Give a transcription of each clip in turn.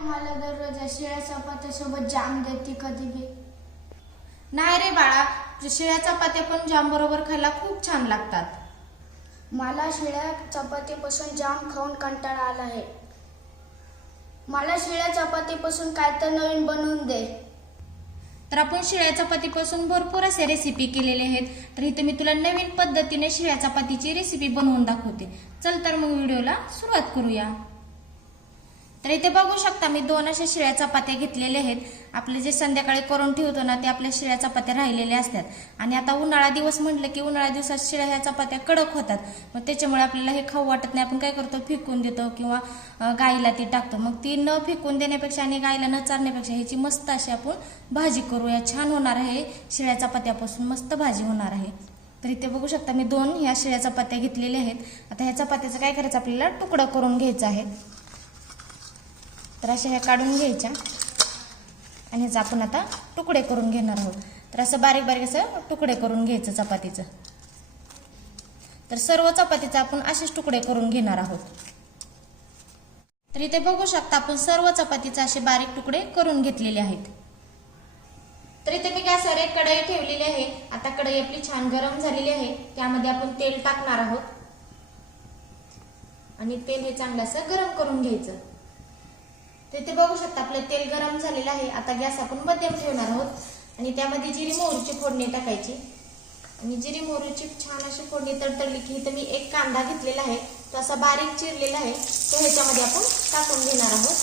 मला दररोज शिळ्या चपात्यासोबत जाम देते कधी बी. नाही रे बाळा शिळ्या चपात्या पण जाम बरोबर खायला खूप छान लागतात. मला शिळ्या चपातीपासून जाम खाऊन कंटाळा आला आहे. मला शिळ्या चपातीपासून काय तर नवीन बनवून दे. तर आपण शिळ्या चपातीपासून भरपूर असे रेसिपी केलेले आहेत. तर इथे मी तुला नवीन पद्धतीने शिळ्या चपातीची रेसिपी बनवून दाखवते. चल तर मग व्हिडिओला सुरुवात करूया. तर इथे बघू शकता मी दोन अशा शिळ्या चपात्या घेतलेल्या आहेत. आपले जे संध्याकाळी करून ठेवतो ना ते आपल्या शिळ्या चपात्या राहिलेल्या असतात. आणि आता उन्हाळा दिवस म्हटलं की उन्हाळ्या दिवसात शिळ्या ह्या चपात्या कडक होतात. मग त्याच्यामुळे आपल्याला हे खाऊ वाटत नाही. आपण काय करतो फेकून देतो किंवा गाईला ती टाकतो. मग ती न फेकून देण्यापेक्षा आणि गाईला न चारण्यापेक्षा ह्याची मस्त अशी आपण भाजी करूया. छान होणार आहे. शिळ्या चपात्यापासून मस्त भाजी होणार आहे. तर इथे बघू शकता मी दोन ह्या शिळ्या चपात्या घेतलेल्या आहेत. आता ह्या चपात्याचं काय करायचं? आपल्याला तुकडं करून घ्यायचा आहे. तर अशा ह्या काढून घ्यायच्या. आणि ह्याचं आपण आता तुकडे करून घेणार आहोत. तर असं बारीक बारीक असं तुकडे करून घ्यायचं चपातीचं. तर सर्व चपातीचं आपण असेच तुकडे करून घेणार आहोत. तर इथे बघू शकता आपण सर्व चपातीचे असे बारीक तुकडे करून घेतलेले आहेत. तर इथे मी गॅसवर एक कढई ठेवलेली आहे. आता कढई आपली छान गरम झालेली आहे. त्यामध्ये आपण तेल टाकणार आहोत. आणि तेल हे चांगलं असं गरम करून घ्यायचं. तर इथे बघू शकता आपलं तेल गरम झालेलं आहे. आता गॅस आपण मध्यम ठेवणार आहोत. आणि त्यामध्ये जिरी मोहरीची फोडणी टाकायची. आणि जिरी मोहरीची छान अशी फोडणी तडतडली की इथं मी एक कांदा घेतलेला आहे. तो असा बारीक चिरलेला आहे. तो ह्याच्यामध्ये आपण टाकून घेणार आहोत.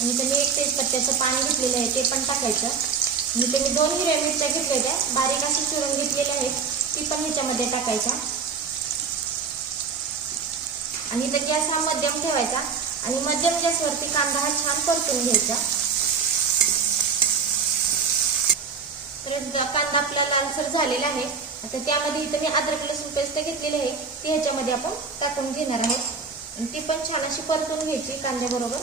आणि इथं मी एक तेजपत्त्याचं पाणी घेतलेलं आहे ते पण टाकायचं. आणि इथे मी दोन हिरव्या मिरच्या घेतलेल्या बारीक अशी चिरून घेतलेल्या आहेत. ती पण ह्याच्यामध्ये टाकायच्या. आणि इथं गॅस हा मध्यम ठेवायचा. आणि मध्यम गॅसवरती कांदा हा छान परतून घ्यायचा. तर कांदा आपला लालसर झालेला आहे. आता त्यामध्ये इथं मी अद्रक लसूण पेस्ट घेतलेली आहे. ती ह्याच्यामध्ये आपण टाकून घेणार आहोत. आणि ती पण छान अशी परतून घ्यायची कांद्याबरोबर.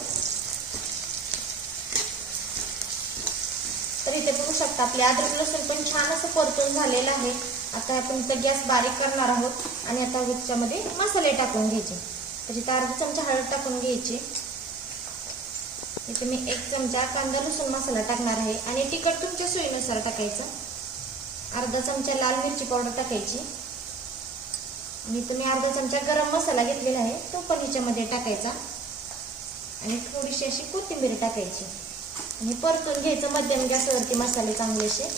तर इथे बघू शकता आपले अद्रक लसूण पण छान असं परतून झालेलं आहे. आता आपण इथं गॅस बारीक करणार आहोत आणि आता ह्याच्यामध्ये मसाले टाकून घ्यायचे. तर अर्धा चमचा हळद टाकून घ्यायची. इथे मी एक चमचा कांदा लसूण मसाला टाकणार आहे आणि तिखट तुमच्या सोयीनुसार टाकायचं. अर्धा चमचा लाल मिरची पावडर टाकायची. आणि तुम्ही अर्धा चमचा गरम मसाला घेतलेला आहे तो पण ह्याच्यामध्ये टाकायचा. आणि थोडीशी अशी कोथिंबीर टाकायची. आणि परतून घ्यायचं मध्यम गॅसवरती मसाले चांगले असे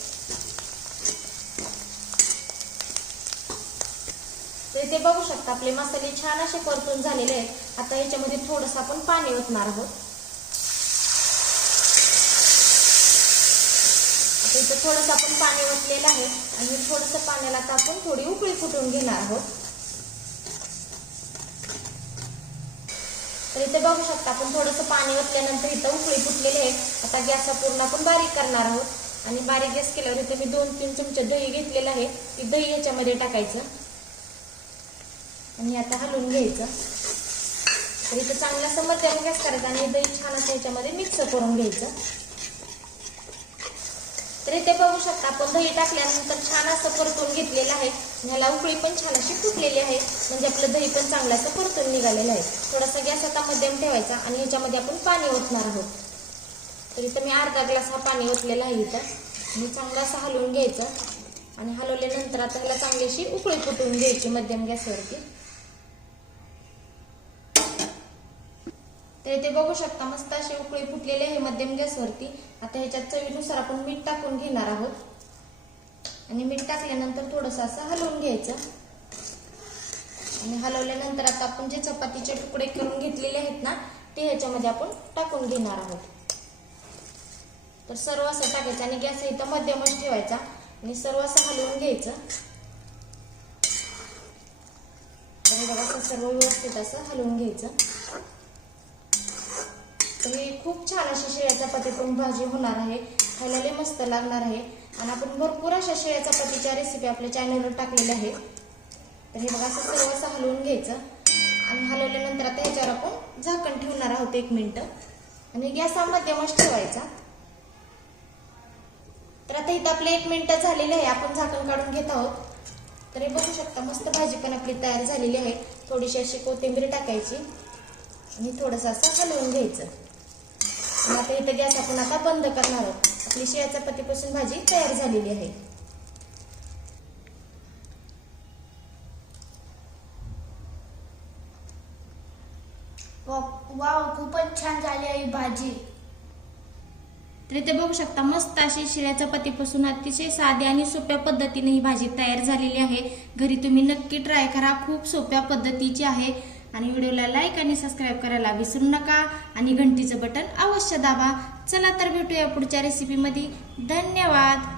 इथे बघू शकता. आपले मसाले छान असे परतून झालेले आहेत. आता याच्यामध्ये थोडंसं आपण पाणी ओतणार आहोत. आता इथं थोडंसं आपण पाणी ओतलेलं आहे. आणि थोडंसं पाण्याला आता आपण थोडी उकळी फुटून घेणार आहोत. तर इथे बघू शकता आपण थोडंसं पाणी ओतल्यानंतर इथं उकळी फुटलेली आहे. आता गॅस पूर्ण आपण बारीक करणार आहोत. आणि बारीक गॅस केल्यावर इथे मी दोन तीन चमचे दही घेतलेलं आहे. ती दही याच्यामध्ये टाकायचं. आणि आता हलवून घ्यायचं. तर इथं चांगलं असं मध्यम गॅस करायचा आणि दही छान असं याच्यामध्ये मिक्स करून घ्यायचं. तर इथे बघू शकता आपण दही टाकल्यानंतर छान असं परतून घेतलेलं आहे. ह्याला उकळी पण छान अशी फुटलेली आहे. म्हणजे आपलं दही पण चांगलं असं परतून निघालेलं आहे. थोडासा गॅस आता मध्यम ठेवायचा आणि ह्याच्यामध्ये आपण पाणी ओतणार आहोत. तर इथं मी अर्धा ग्लास हा पाणी ओतलेला आहे इथं. मी चांगलं असं हलवून घ्यायचं. आणि हलवल्यानंतर आता ह्याला चांगली अशी उकळी फुटवून घ्यायची मध्यम गॅसवरती. तर इथे बघू शकता मस्त अशी उकळी फुटलेली आहे मध्यम गॅसवरती. आता ह्याच्यात चवीनुसार आपण मीठ टाकून घेणार आहोत. आणि मीठ टाकल्यानंतर थोडंसं असं हलवून घ्यायचं. आणि हलवल्यानंतर आता आपण जे चपातीचे तुकडे करून घेतलेले आहेत ना ते ह्याच्यामध्ये आपण टाकून घेणार आहोत. तर सर्व असं टाकायचं आणि गॅस इथं मध्यमच ठेवायचा. आणि सर्व असं हलवून घ्यायचं. बघा सर्व व्यवस्थित असं हलवून घ्यायचं. तर ही खूप छान अशी शेळ्या चपातीतून भाजी होणार आहे. खायला लई मस्त लागणार आहे. आणि आपण भरपूर अशा शेळ्या चपातीच्या रेसिपी आपल्या चॅनलवर टाकलेल्या आहेत. तर हे बघा असं सर्व असं हलवून घ्यायचं. आणि हलवल्यानंतर आता ह्याच्यावर आपण झाकण ठेवणार आहोत एक मिनटं. आणि गॅस हा मध्यमच ठेवायचा. तर आता इथं आपले एक मिनटं झालेलं आहे. आपण झाकण काढून घेत आहोत. तर हे बघू शकता मस्त भाजी पण आपली तयार झालेली आहे. थोडीशी अशी कोथिंबीर टाकायची. आणि थोडंसं असं हलवून घ्यायचं. आता इथं गॅस आपण आता बंद करणार आहोत. आपली शिळ्या चपातीपासून भाजी तयार झालेली आहे. वा- वाव खूपच छान झाली आहे ही भाजी. तर इथे बघू शकता मस्त अशी शिळ्या चपातीपासून अतिशय साध्या आणि सोप्या पद्धतीने ही भाजी तयार झालेली आहे. घरी तुम्ही नक्की ट्राय करा खूप सोप्या पद्धतीची आहे. आणि व्हिडिओला लाईक आणि सबस्क्राईब करायला विसरू नका. आणि घंटीचं बटन अवश्य दाबा. चला तर भेटूया पुढच्या रेसिपीमध्ये धन्यवाद.